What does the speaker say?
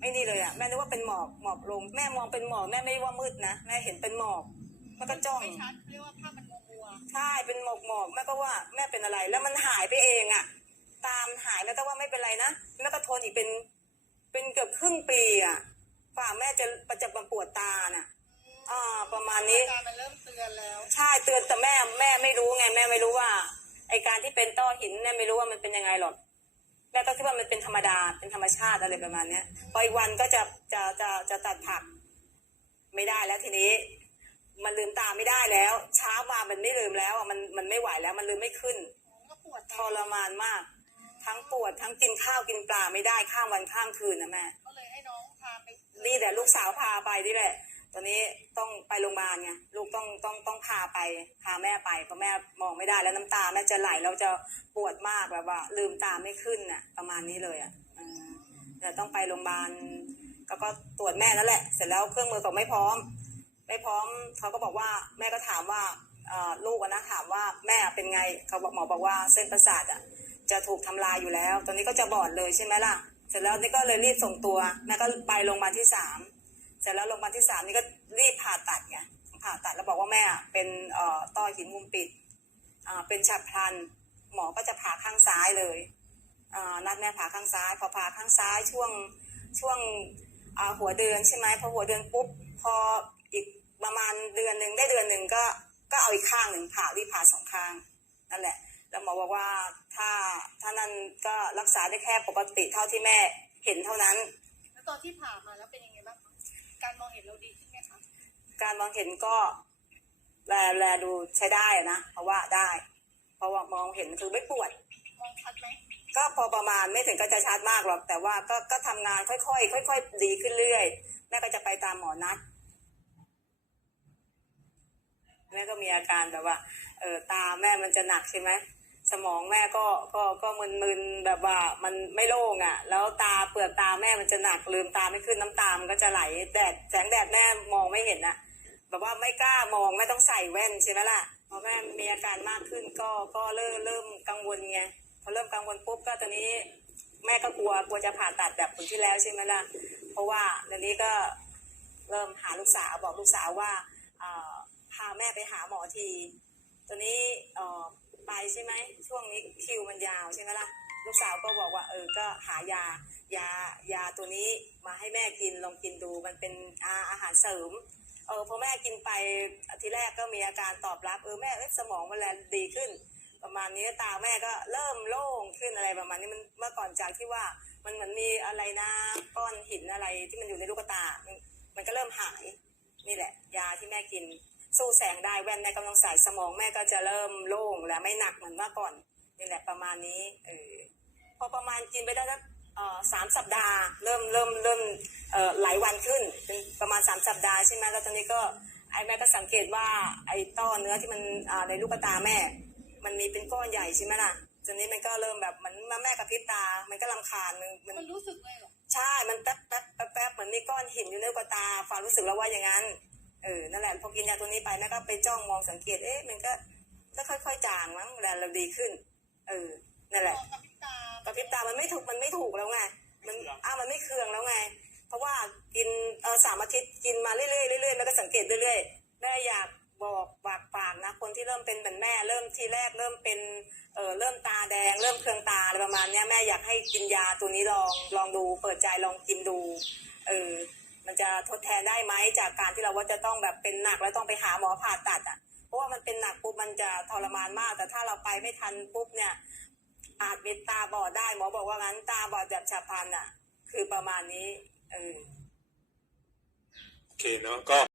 ไม่นี่เลยอะแม่นึกว่าเป็นหมอกหมอกลง แม่มองเป็นหมอกแม่ไม่ว่ามืดนะแม่เห็นเป็นหมอกมันก็จ้องไม่ชัดเรียกว่าภาพมันมัวใช่เป็นหมอกหมอกแม่ก็ว่าแม่เป็นอะไร แล้วมันหายไปเองอะ ตามหายแล้วก็ว่าไม่เป็นไรนะแม่ก็ทนอีกเป็น เป็นเกือบครึ่งปีอะฝ่าแม่จะประจะมาปวดตาน่ะๆอ่าประมาณอานี้การมันเริ่มเตือนแล้ว ใช่เตือนแต่แม่แม่ไม่รู้ไงแม่ไม่รู้ว่าไอการที่เป็นต้อหินแม่ไม่รู้ว่ามันเป็นยังไงหรอก แม่ก็คิดว่ามันเป็นธรรมดาเป็นธรรมชาติอะไรประมาณเนี้ยพออีกวันก็จะจะจะจะตัดผักไม่ได้แล้วทีนี้ มันลืมตาไม่ได้แล้ว เช้ามามันไม่ลืมแล้วอะมันมันไม่ไหวแล้วมันลืมไม่ขึ้นก็ปวดทรมานมาก ทั้งปวดทั้งกินข้าวกินปลาไม่ได้ข้ามวันข้ามคืนนะแม่ก็เลยให้น้องพาไปนี่แหละลูกสาวพาไปนี่แหละ ตอนนี้ต้องไปโรงพยาบาลไงลูกต้องต้องต้องพาไปพาแม่ไปเพราะแม่มองไม่ได้แล้วน้ำตาแม่จะไหลเราจะปวดมากแบบว่า ลืมตาไม่ขึ้นน่ะ ประมาณนี้เลยอะแต่ต้องไปโรงพยาบาลก็ก็ตรวจแม่นั่นแหละ เสร็จแล้วเครื่องมือก็ไม่พร้อม ไม่พร้อมเขาก็บอกว่าแม่ก็ถามว่าลูกนะถามว่าแม่เป็นไงเขาบอกหมอบอกว่าเส้นประสาทอะจะถูกทำลายอยู่แล้ว ตอนนี้ก็จะบอดเลยใช่ไหมล่ะ เสร็จแล้วนี่ก็เลยรีบส่งตัวแม่ก็ไปโรงพยาบาลที่สาม เสร็จแล้วโรงพยาบาลที่สามนี่ก็รีบผ่าตัดไงผ่าตัดแล้วบอกว่าแม่เป็นต้อหินมุมปิดเป็นฉับพลัน หมอก็จะผ่าข้างซ้ายเลยนัดแม่ผ่าข้างซ้าย พอผ่าข้างซ้ายช่วงช่วงหัวเดือนใช่ไหมพอหัวเดือนปุ๊บพออีกประมาณเดือนหนึ่งได้เดือนหนึ่งก็ก็เอาอีกข้างหนึ่งผ่ารีบผ่าสองข้างนั่นแหละ แล้วหมอบอกว่าถ้าถ้านั้นก็รักษาได้แค่ปกติเท่าที่แม่เห็นเท่านั้น แล้วตอนที่ผ่ามาแล้วเป็นยังไงบ้างคะ การมองเห็นเราดีขึ้นไหมคะการมองเห็นก็แลแลดูใช้ได้อะนะเพราะว่าได้ เพราะว่ามองเห็นคือไม่ปวดมองชัดไหมก็พอประมาณไม่ถึงก็จะชัดมากหรอก แต่ว่าก็ก็ทำงานค่อยๆค่อยๆดีขึ้นเรื่อยแม่ก็จะไปตามหมอนัดแม่ก็มีอาการแบบว่า เออตาแม่มันจะหนักใช่ไหม สมองแม่ก็ก็ก็มึนๆแบบว่ามันไม่โล่งอะ แล้วตาเปลือกตาแม่มันจะหนักลืมตาไม่ขึ้นน้ำตามันก็จะไหลแดดแสงแดดแม่มองไม่เห็นอะ แบบว่าไม่กล้ามองไม่ต้องใส่แว่นใช่ไหมล่ะพอแม่มีอาการมากขึ้นก็ก็เริ่มเริ่มกังวลไงพอเริ่มกังวลปุ๊บก็ตอนนี้ แม่ก็กลัวกลัวจะผ่าตัดแบบคนที่แล้วใช่ไหมล่ะ เพราะว่าเดี๋ยวนี้ก็เริ่มหาลูกสาวบอกลูกสาวว่าพาแม่ไปหาหมอทีตอนนี้ ไปใช่ไหมช่วงนี้คิวมันยาวใช่ไหมล่ะลูกสาวก็บอกว่าเออก็หายายายาตัวนี้มาให้แม่กินลองกินดูมันเป็นอาอาหารเสริมเออพอแม่กินไปทีแรกก็มีอาการตอบรับเออแม่สมองมันแลดีขึ้น ประมาณนี้ตาแม่ก็เริ่มโล่งขึ้นอะไรประมาณนี้มันเมื่อก่อนจากที่ว่ามันเหมือนมีอะไรนะก้อนหินอะไรที่มันอยู่ในลูกตา มันก็เริ่มหายนี่แหละ ยาที่แม่กิน สู้แสงได้แว่นแม่กำลังใส่สมองแม่ก็จะเริ่มโล่งและไม่หนักเหมือนเมื่อก่อนนี่แหละประมาณนี้เออพอประมาณกินไปได้สักเอ่อสามสัปดาห์ เริ่มเริ่มเริ่มเอ่อหลายวันขึ้นเป็นประมาณสามสัปดาห์ใช่ไหมแล้วตอนนี้ก็ไอ้แม่ก็สังเกตว่าไอ้ต้อเนื้อที่มันอ่าในลูกตาแม่ มันมีเป็นก้อนใหญ่ใช่ไหมล่ะตอนนี้มันก็เริ่มแบบเหมันแม่กระพริบตา มันก็ลำคาญมันมันมันรู้สึกเลยเหรอใช่ มันแป๊บแป๊บแป๊บแป๊บเหมือนมีก้อนหินอยู่ในลูกตาความรู้สึกเราว่าอย่างนั้น เออนั่นแหละพอกินยาตัวนี้ไปแม่ก็ไปจ้องมองสังเกตเอ๊ะมันก็ก็ค่อยๆจางมั้งแล้วเราดีขึ้น เออนั่นแหมละองกระพริบตากระพริบตามันไม่ถูกมันไม่ถูกแล้วไงมันอ้าวมันไม่เคืองแล้วไง เพราะว่ากินเออสามอาทิตย์กินมาเรื่อยๆเรื่อยๆแม่ก็สังเกตเรื่อยๆแม่อยากบอกฝากปากนะคนที่เริ่มเป็นเหมือนแม่เริ่มทีแรกเริ่มเป็นเออเริ่มตาแดง เริ่มเคืองตาอะไรประมาณเนี้ยแม่อยากให้กินยาตัวนี้ลองลองดูเปิดใจลองกินดู เออ มันจะทดแทนได้ไหมจากการที่เราว่าจะต้องแบบเป็นหนักแล้วต้องไปหาหมอผ่าตัดอะเพราะว่ามันเป็นหนักปุ๊บมันจะทรมานมาก แต่ถ้าเราไปไม่ทันปุ๊บเนี่ยอาจเป็นตาบอดได้หมอบอกว่างั้นตาบอดแบบฉับพลันอะ คือประมาณนี้เออโอเคเนาะก็